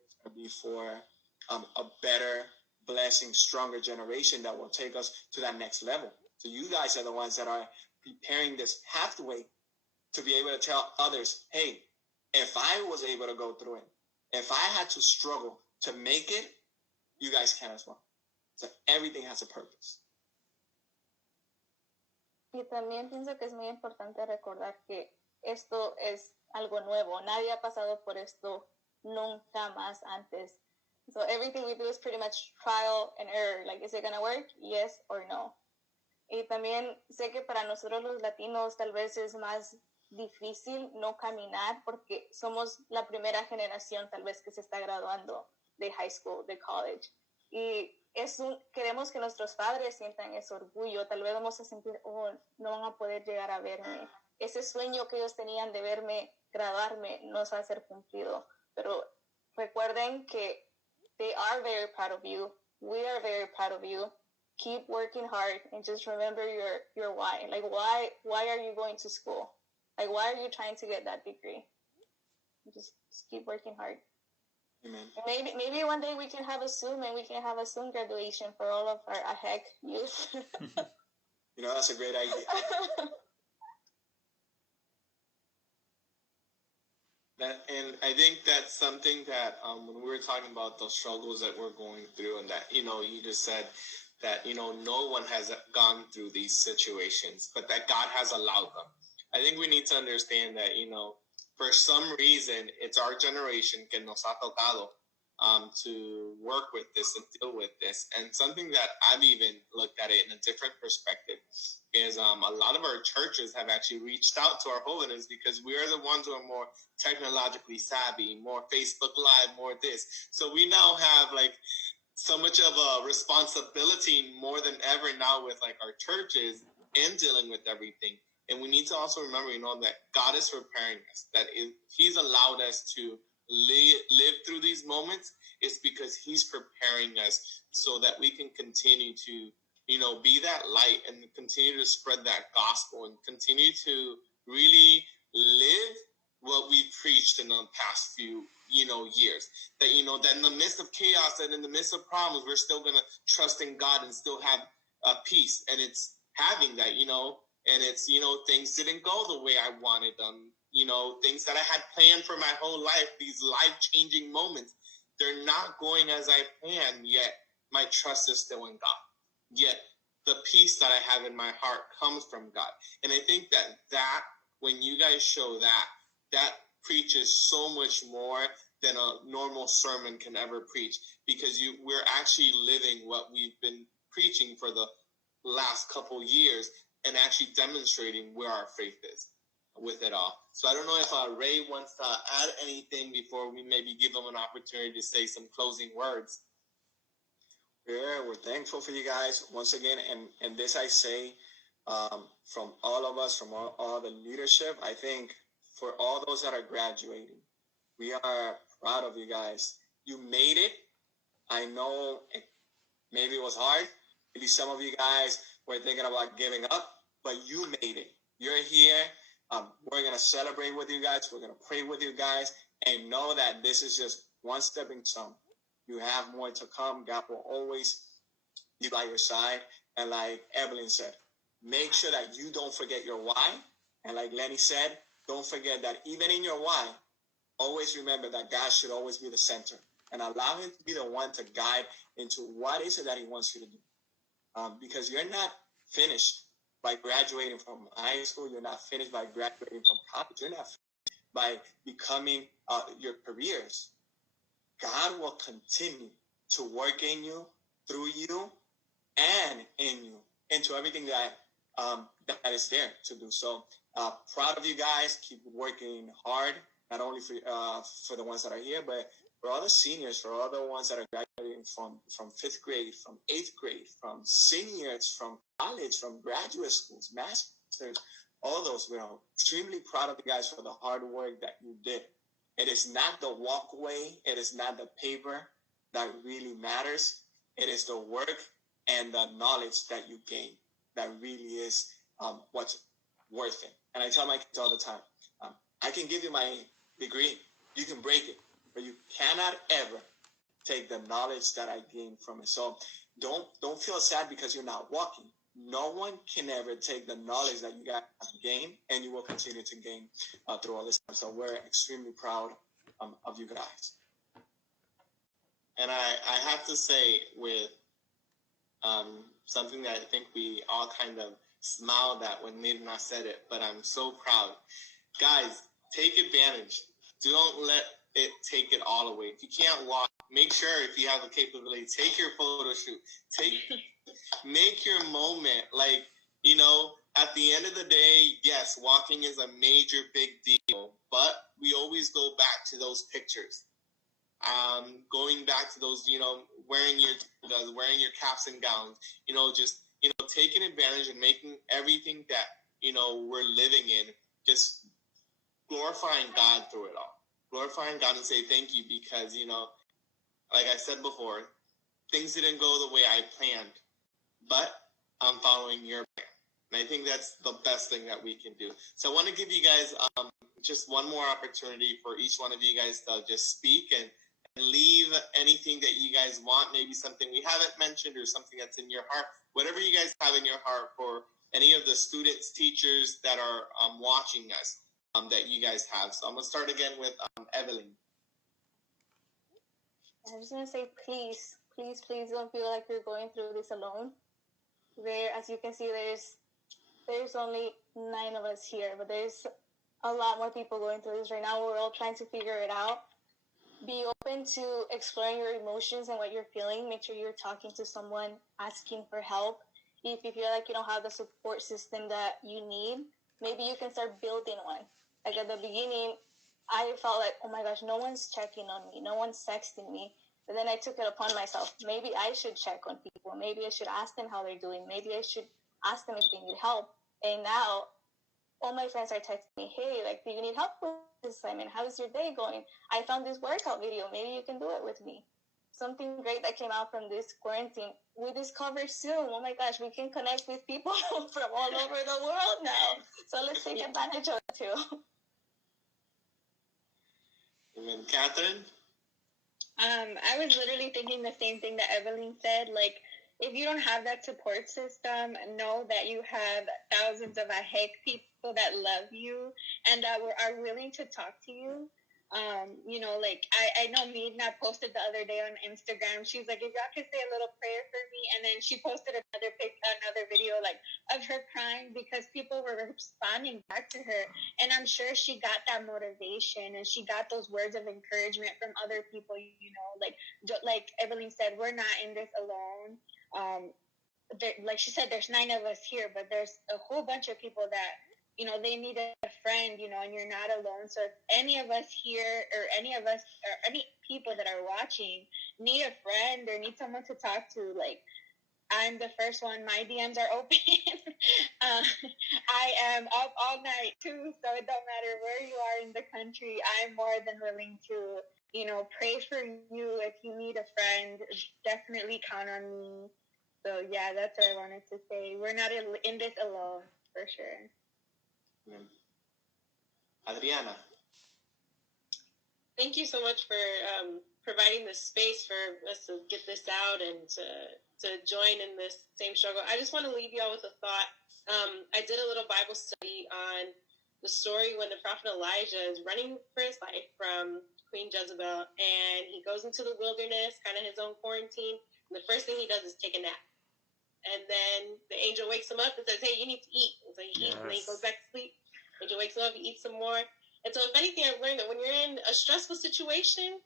It's going to be for a better, blessing, stronger generation that will take us to that next level. So you guys are the ones that are preparing this pathway to be able to tell others, hey, if I was able to go through it, if I had to struggle to make it, you guys can as well. So everything has a purpose. Y también pienso que es muy importante recordar que esto es algo nuevo. Nadie ha pasado por esto nunca más antes. So everything we do is pretty much trial and error. Like, is it going to work? Yes or no. Y también sé que para nosotros los latinos tal vez es más difícil no caminar porque somos la primera generación tal vez que se está graduando de high school, de college. Y queremos que nuestros padres sientan ese orgullo. Tal vez vamos a sentir, oh, no van a poder llegar a verme. Ese sueño que ellos tenían de verme graduarme no se va a ser cumplido. Pero recuerden que they are very proud of you. We are very proud of you. Keep working hard and just remember your why. Like, why are you going to school? Like, why are you trying to get that degree? Just keep working hard. Amen. Maybe one day we can have a Zoom and we can have a Zoom graduation for all of our Ajec youth. You know, that's a great idea. And I think that's something that when we were talking about those struggles that we're going through, and that, you know, you just said that, you know, no one has gone through these situations, but that God has allowed them. I think we need to understand that, you know, for some reason, it's our generation que nos ha tocado to work with this and deal with this. And something that I've even looked at it in a different perspective is a lot of our churches have actually reached out to our holiness because we are the ones who are more technologically savvy, more Facebook Live, more this. So we now have like so much of a responsibility more than ever now with like our churches and dealing with everything. And we need to also remember, that God is preparing us, that if He's allowed us to live through these moments, it's because He's preparing us so that we can continue to, be that light and continue to spread that gospel and continue to really live what we've preached in the past few, years. That, that in the midst of chaos and in the midst of problems, we're still going to trust in God and still have peace. And it's having that, and it's, things didn't go the way I wanted them. Things that I had planned for my whole life, these life-changing moments, they're not going as I planned, yet my trust is still in God. Yet the peace that I have in my heart comes from God. And I think that when you guys show that preaches so much more than a normal sermon can ever preach, because we're actually living what we've been preaching for the last couple years and actually demonstrating where our faith is with it all. So I don't know if Ray wants to add anything before we maybe give him an opportunity to say some closing words. Yeah, we're thankful for you guys once again, and this I say from all of us, from all the leadership. I think for all those that are graduating, we are proud of you guys. You made it. I know maybe it was hard. Maybe some of you guys were thinking about giving up, but you made it. You're here. We're going to celebrate with you guys. We're going to pray with you guys, and know that this is just one stepping stone. You have more to come. God will always be by your side. And like Evelyn said, make sure that you don't forget your why. And like Lenny said, don't forget that even in your why, always remember that God should always be the center, and allow Him to be the one to guide into what is it that He wants you to do. Because you're not finished by graduating from high school. You're not finished by graduating from college. You're not finished by becoming your careers. God will continue to work in you, through you, and in you, into everything that is there to do. So proud of you guys. Keep working hard, not only for the ones that are here, but for all the seniors, for all the ones that are graduating from 5th grade, from 8th grade, from seniors, from college, from graduate schools, masters, all those. We're extremely proud of you guys for the hard work that you did. It is not the walkway, it is not the paper that really matters. It is the work and the knowledge that you gain that really is what's worth it. And I tell my kids all the time, I can give you my degree, you can break it, but you cannot ever take the knowledge that I gained from it. So don't feel sad because you're not walking. No one can ever take the knowledge that you got gained, and you will continue to gain through all this time. So we're extremely proud of you guys. And I have to say, with something that I think we all kind of smiled at when Mirna said it, but I'm so proud. Guys, take advantage. Don't let it take it all away. If you can't walk, make sure, if you have the capability, take your photo shoot. Make your moment. Like, at the end of the day, yes, walking is a major big deal, but we always go back to those pictures. Going back to those, wearing your caps and gowns, just, taking advantage and making everything that, we're living in, just glorifying God through it all. Glorifying God and say thank you because, like I said before, things didn't go the way I planned, but I'm following your plan. And I think that's the best thing that we can do. So I want to give you guys just one more opportunity for each one of you guys to just speak and leave anything that you guys want, maybe something we haven't mentioned or something that's in your heart, whatever you guys have in your heart for any of the students, teachers that are watching us that you guys have. So I'm going to start again with Evelyn. I'm just going to say, please don't feel like you're going through this alone. As you can see, there's only 9 of us here, but there's a lot more people going through this right now. We're all trying to figure it out. be open to exploring your emotions and what you're feeling. Make sure you're talking to someone, asking for help. If you feel like you don't have the support system that you need, maybe you can start building one. Like at the beginning, I felt like, oh my gosh, no one's checking on me, no one's texting me. And then I took it upon myself. Maybe I should check on people. Maybe I should ask them how they're doing. Maybe I should ask them if they need help. And now all my friends are texting me, hey, like, do you need help with this assignment? How's your day going? I found this workout video. Maybe you can do it with me. Something great that came out from this quarantine. We discover Zoom. Oh my gosh, we can connect with people from all over the world now. So let's take advantage of it too. Amen. Catherine? I was literally thinking the same thing that Evelyn said. Like, if you don't have that support system, know that you have thousands of Ajec people that love you and that are willing to talk to you. You know, like I know Midna posted the other day on Instagram. She's like, if y'all could say a little prayer for me, and then she posted another video like of her crying because people were responding back to her, and I'm sure she got that motivation and she got those words of encouragement from other people. You know, like Evelyn said, we're not in this alone. Like she said, there's 9 of us here, but there's a whole bunch of people that, you know, they need a friend, you know, and you're not alone. So if any of us here or any of us or any people that are watching need a friend or need someone to talk to, like, I'm the first one. My DMs are open. I am up all night too, so it don't matter where you are in the country. I'm more than willing to, you know, pray for you. If you need a friend, definitely count on me. So yeah, that's what I wanted to say. We're not in this alone, for sure. Adriana? Thank you so much for providing this space for us to get this out and to join in this same struggle. I just want to leave y'all with a thought. I did a little Bible study on the story when the prophet Elijah is running for his life from Queen Jezebel, and he goes into the wilderness, kind of his own quarantine, and the first thing he does is take a nap. And then the angel wakes him up and says, hey, you need to eat. And so he eats, and then he goes back to sleep. The angel wakes him up, he eats some more. And so if anything, I've learned that when you're in a stressful situation,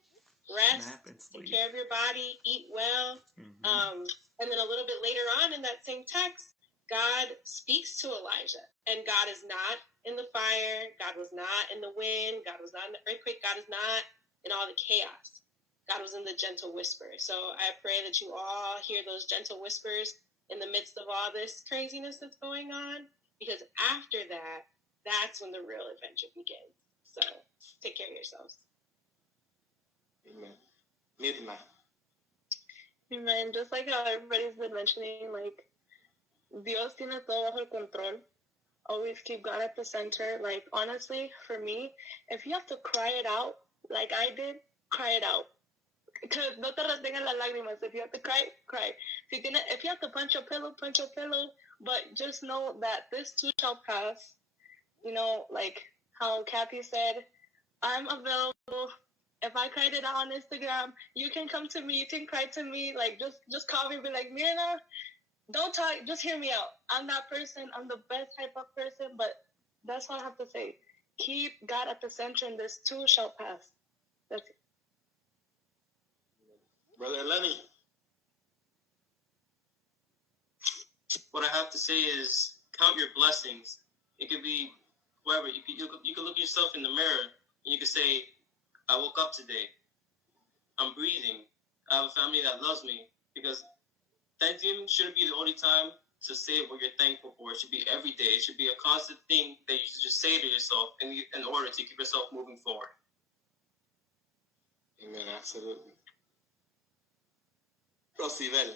rest, take care of your body, eat well. Mm-hmm. And then a little bit later on in that same text, God speaks to Elijah. And God is not in the fire. God was not in the wind. God was not in the earthquake. God is not in all the chaos. God was in the gentle whisper. So I pray that you all hear those gentle whispers in the midst of all this craziness that's going on. Because after that, that's when the real adventure begins. So take care of yourselves. Amen. Midna? Amen. Just like how everybody's been mentioning, like, Dios tiene todo bajo control. Always keep God at the center. Like, honestly, for me, if you have to cry it out, like I did, cry it out. Because no te retengan las lágrimas. If you have to cry, cry. If you have to punch your pillow, punch your pillow. But just know that this too shall pass. You know, like how Kathy said, I'm available. If I cried it out on Instagram, you can come to me. You can cry to me. Like, just call me and be like, Mirna, don't talk. Just hear me out. I'm that person. I'm the best type of person. But that's what I have to say. Keep God at the center, and this too shall pass. That's it. Brother Lenny? What I have to say is count your blessings. It could be whoever. You could look yourself in the mirror and you could say, I woke up today. I'm breathing. I have a family that loves me. Because Thanksgiving shouldn't be the only time to say what you're thankful for. It should be every day. It should be a constant thing that you should just say to yourself in order to keep yourself moving forward. Amen. Absolutely. Rosibel?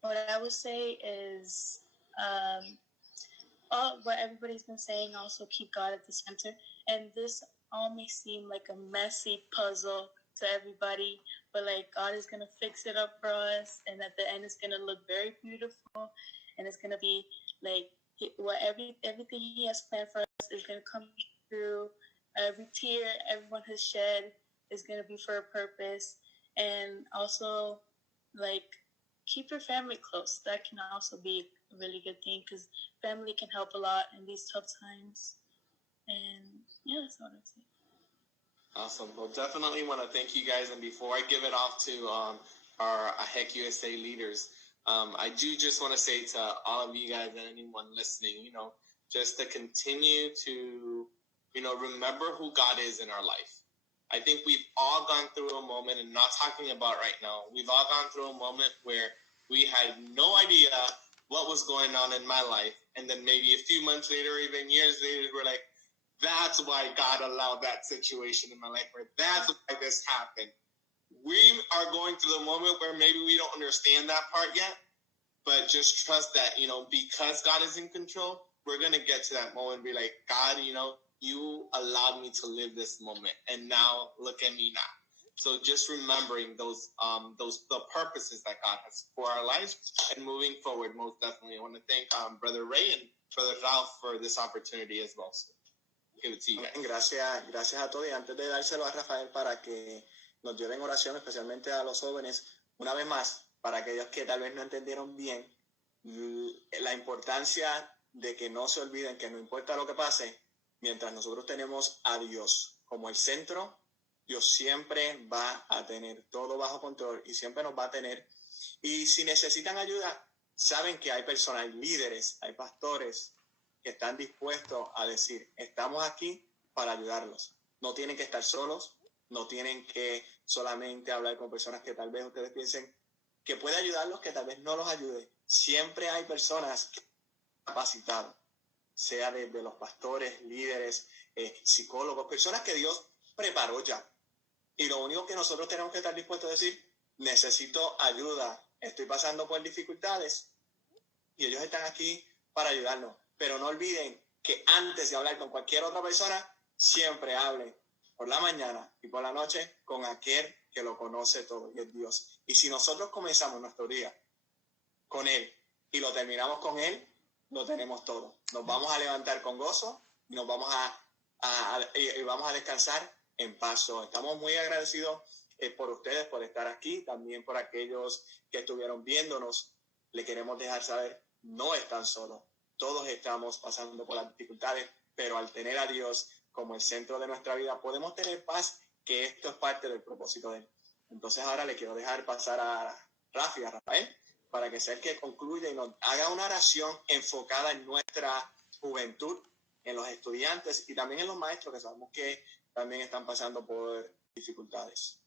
What I would say is, what everybody's been saying, also keep God at the center. And this all may seem like a messy puzzle to everybody, but like God is going to fix it up for us. And at the end, it's going to look very beautiful. And it's going to be like everything He has planned for us is going to come through. Every tear everyone has shed is going to be for a purpose. And also, like, keep your family close. That can also be a really good thing because family can help a lot in these tough times. And yeah, that's what I'd say. Awesome. Well, definitely want to thank you guys. And before I give it off to our Ajec USA leaders, I do just want to say to all of you guys and anyone listening, just to continue to, remember who God is in our life. I think we've all gone through a moment, and not talking about right now, we've all gone through a moment where we had no idea what was going on in my life. And then maybe a few months later, even years later, we're like, that's why God allowed that situation in my life, or that's why this happened. We are going through the moment where maybe we don't understand that part yet, but just trust that, because God is in control, we're going to get to that moment and be like, God, you allowed me to live this moment, and now look at me now. So just remembering the purposes that God has for our lives and moving forward, most definitely. I want to thank Brother Ray and Brother Ralph for this opportunity as well. So give it to you guys. Gracias a todos. Y antes de dárselo a Rafael para que nos lleven oración, especialmente a los jóvenes, una vez más, para aquellos que tal vez no entendieron bien, la importancia de que no se olviden que no importa lo que pase, mientras nosotros tenemos a Dios como el centro, Dios siempre va a tener todo bajo control y siempre nos va a tener. Y si necesitan ayuda, saben que hay personas, hay líderes, hay pastores que están dispuestos a decir, estamos aquí para ayudarlos. No tienen que estar solos, no tienen que solamente hablar con personas que tal vez ustedes piensen que puede ayudarlos, que tal vez no los ayude. Siempre hay personas capacitadas, sea desde los pastores, líderes, psicólogos, personas que Dios preparó ya. Y lo único que nosotros tenemos que estar dispuestos a decir, necesito ayuda, estoy pasando por dificultades y ellos están aquí para ayudarnos. Pero no olviden que antes de hablar con cualquier otra persona, siempre hablen por la mañana y por la noche con aquel que lo conoce todo, y es Dios. Y si nosotros comenzamos nuestro día con Él y lo terminamos con Él, lo tenemos todo. Nos vamos a levantar con gozo y nos vamos y vamos a descansar en paz. Estamos muy agradecidos por ustedes, por estar aquí, también por aquellos que estuvieron viéndonos. Le queremos dejar saber, no están solos. Todos estamos pasando por las dificultades, pero al tener a Dios como el centro de nuestra vida, podemos tener paz, que esto es parte del propósito de Él. Entonces ahora le quiero dejar pasar a Rafi, a Rafael, para que sea el que concluya y nos haga una oración enfocada en nuestra juventud, en los estudiantes y también en los maestros, que sabemos que también están pasando por dificultades.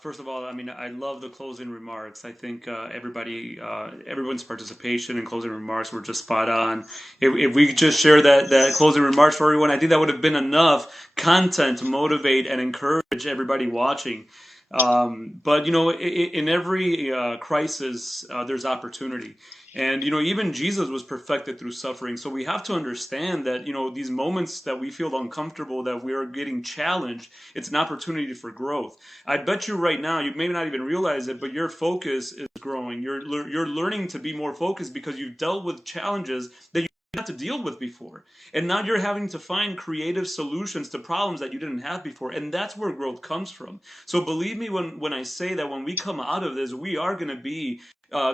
First of all, I love the closing remarks. I think everyone's participation and closing remarks were just spot on. If we could just share that closing remarks for everyone, I think that would have been enough content to motivate and encourage everybody watching. But in every crisis, there's opportunity. And, even Jesus was perfected through suffering. So we have to understand that, these moments that we feel uncomfortable, that we are getting challenged, it's an opportunity for growth. I bet you right now, you may not even realize it, but your focus is growing. You're learning to be more focused because you've dealt with challenges that you didn't have to deal with before. And now you're having to find creative solutions to problems that you didn't have before. And that's where growth comes from. So believe me when I say that when we come out of this, we are going to be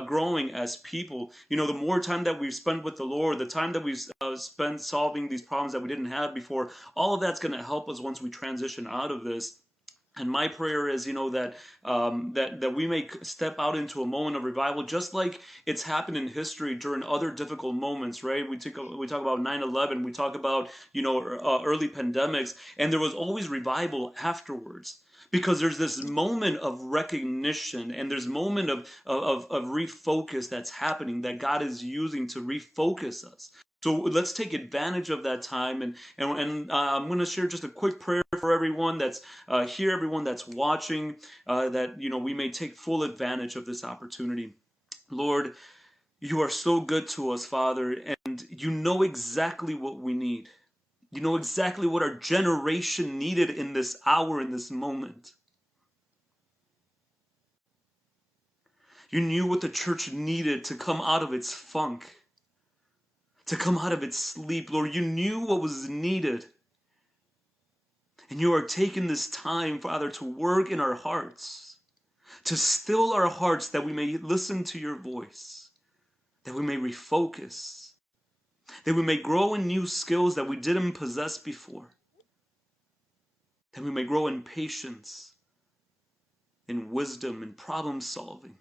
growing as people. The more time that we've spent with the Lord, the time that we've spent solving these problems that we didn't have before, all of that's going to help us once we transition out of this. And my prayer is, that we may step out into a moment of revival, just like it's happened in history during other difficult moments, right? We talk about 9/11, we talk about, early pandemics, and there was always revival afterwards. Because there's this moment of recognition and there's a moment of refocus that's happening, that God is using to refocus us. So let's take advantage of that time, and I'm going to share just a quick prayer for everyone that's here, everyone that's watching, that we may take full advantage of this opportunity. Lord, you are so good to us, Father, and you know exactly what we need. You know exactly what our generation needed in this hour, in this moment. You knew what the church needed to come out of its funk, to come out of its sleep. Lord, you knew what was needed. And you are taking this time, Father, to work in our hearts, to still our hearts, that we may listen to your voice, that we may refocus, that we may grow in new skills that we didn't possess before, that we may grow in patience, in wisdom, in problem solving.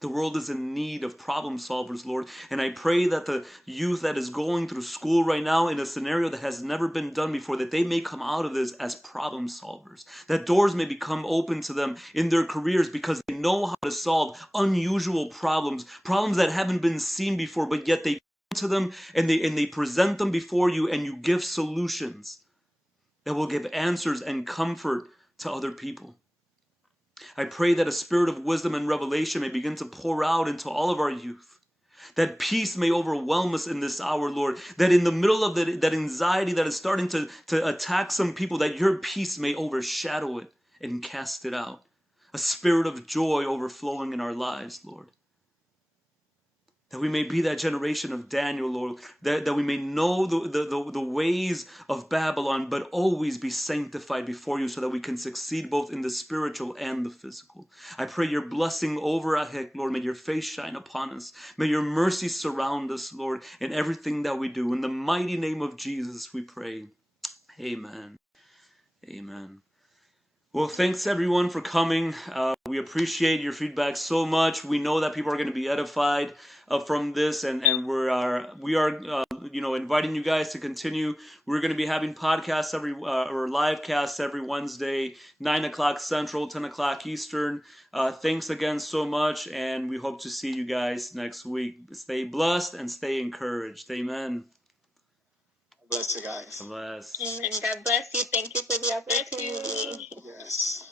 The world is in need of problem solvers, Lord. And I pray that the youth that is going through school right now in a scenario that has never been done before, that they may come out of this as problem solvers. That doors may become open to them in their careers because they know how to solve unusual problems. Problems that haven't been seen before, but yet they come to them and they present them before you, and you give solutions that will give answers and comfort to other people. I pray that a spirit of wisdom and revelation may begin to pour out into all of our youth. That peace may overwhelm us in this hour, Lord. That in the middle of that anxiety that is starting to attack some people, that your peace may overshadow it and cast it out. A spirit of joy overflowing in our lives, Lord. That we may be that generation of Daniel, Lord. That we may know the ways of Babylon, but always be sanctified before you so that we can succeed both in the spiritual and the physical. I pray your blessing over Ajec, Lord. May your face shine upon us. May your mercy surround us, Lord, in everything that we do. In the mighty name of Jesus we pray. Amen. Amen. Well, thanks everyone for coming. We appreciate your feedback so much. We know that people are going to be edified from this, and we are inviting you guys to continue. We're going to be having podcasts or live casts every Wednesday, 9 o'clock Central, 10 o'clock Eastern. Thanks again so much, and we hope to see you guys next week. Stay blessed and stay encouraged. Amen. Bless you guys. Bless. Amen. God bless you. Thank you for the opportunity. Yes.